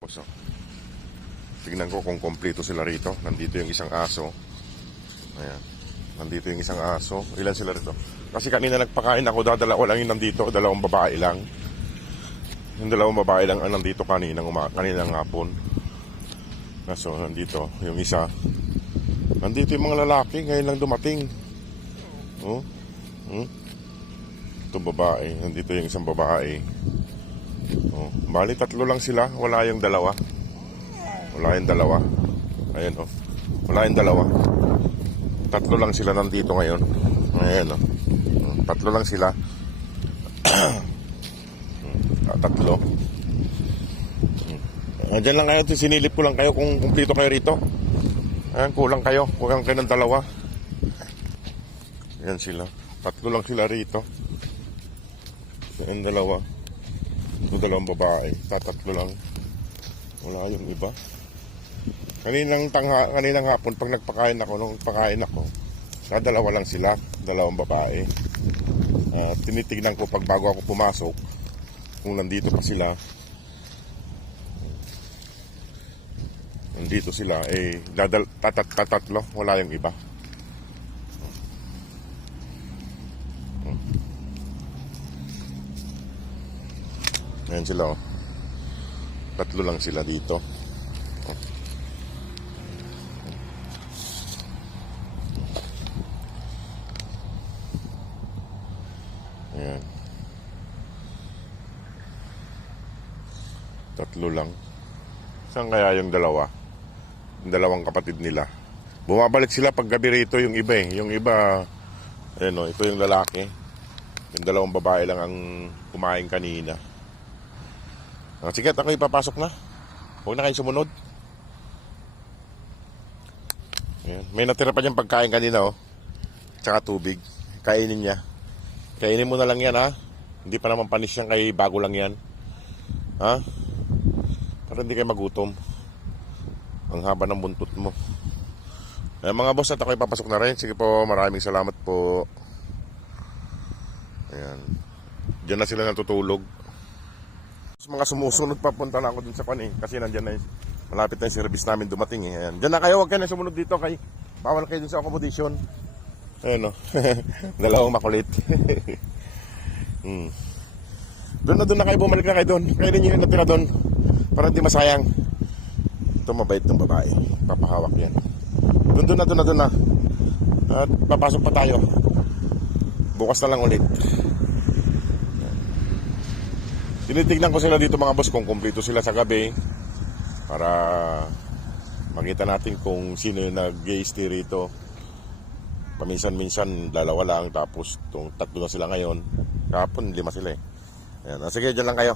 So, tignan ko kung kompleto sila rito. Nandito yung isang aso. Ayan. Nandito yung isang aso. Ilan sila rito? Kasi kanina nagpakain ako, dadalawa lang yung nandito. Dalawang babae lang. Yung dalawang babae lang ang nandito kaninang hapon. So, nandito yung isa. Nandito yung mga lalaki. Ngayon lang dumating. Oh? Ito babae. Nandito yung isang babae. Oh, bali tatlo lang sila, wala yung dalawa. Wala yung dalawa. Ayun oh. Wala yung dalawa. Tatlo lang sila nandito ngayon. Ayan oh. Tatlo lang sila. Tatlo. Diyan lang kayo, sinilip ko lang kayo kung kumpleto kayo rito. Ayan, kulang kayo ng dalawa. Ayan sila. Tatlo lang sila rito. Ayan dalawa. Ito dalawang babae, tatatlo lang. Wala yung iba. Kaninang hapon pag nagpakain ako, dalawa lang sila, dalawang babae. Tinitignan ko pag bago ako pumasok kung nandito pa sila. Nandito sila, tatatlo, wala yung iba. Ayan sila oh. Tatlo lang sila dito. Ayan. Tatlo lang. Saan kaya yung dalawa? Yung dalawang kapatid nila. Bumabalik sila pag gabi rito yung iba eh. Yung iba, ayan oh, ito yung lalaki. Yung dalawang babae lang ang kumain kanina. Sige, ako ipapasok na. Huwag na kayong sumunod. Ayan. May natira pa dyan pagkain kanina oh. Tsaka tubig. Kainin niya. Kainin mo na lang yan ha. Hindi pa naman panis yan, kay bago lang yan. Ha? Para hindi kayo magutom. Ang haba ng buntot mo. Ayan mga boss, at ako ipapasok na rin. Sige po, maraming salamat po. Ayan. Diyan na sila natutulog. Mga sumusunod, papunta na ako dun sa kanin kasi nandyan na malapit na yung service namin dumating eh. Ayan. Diyan na kayo, huwag kayo na sumunod dito kay bawal kayo dun sa accommodation. Ayan o. Dalawang makulit. Doon na kayo, bumalik na kayo doon. Kayo din yung natira doon para hindi masayang. Ito mabait ng babae, papahawak yan. Doon na. At papasok pa tayo. Bukas na lang ulit. Tinitignan ko sila dito mga boss kung kumpleto sila sa gabi para makita natin kung sino yung nag-stay rito. Paminsan-minsan dalawa lang, tapos tatlo na sila ngayon. Kahapon 5 sila eh. Ayan. Sige, dyan lang kayo.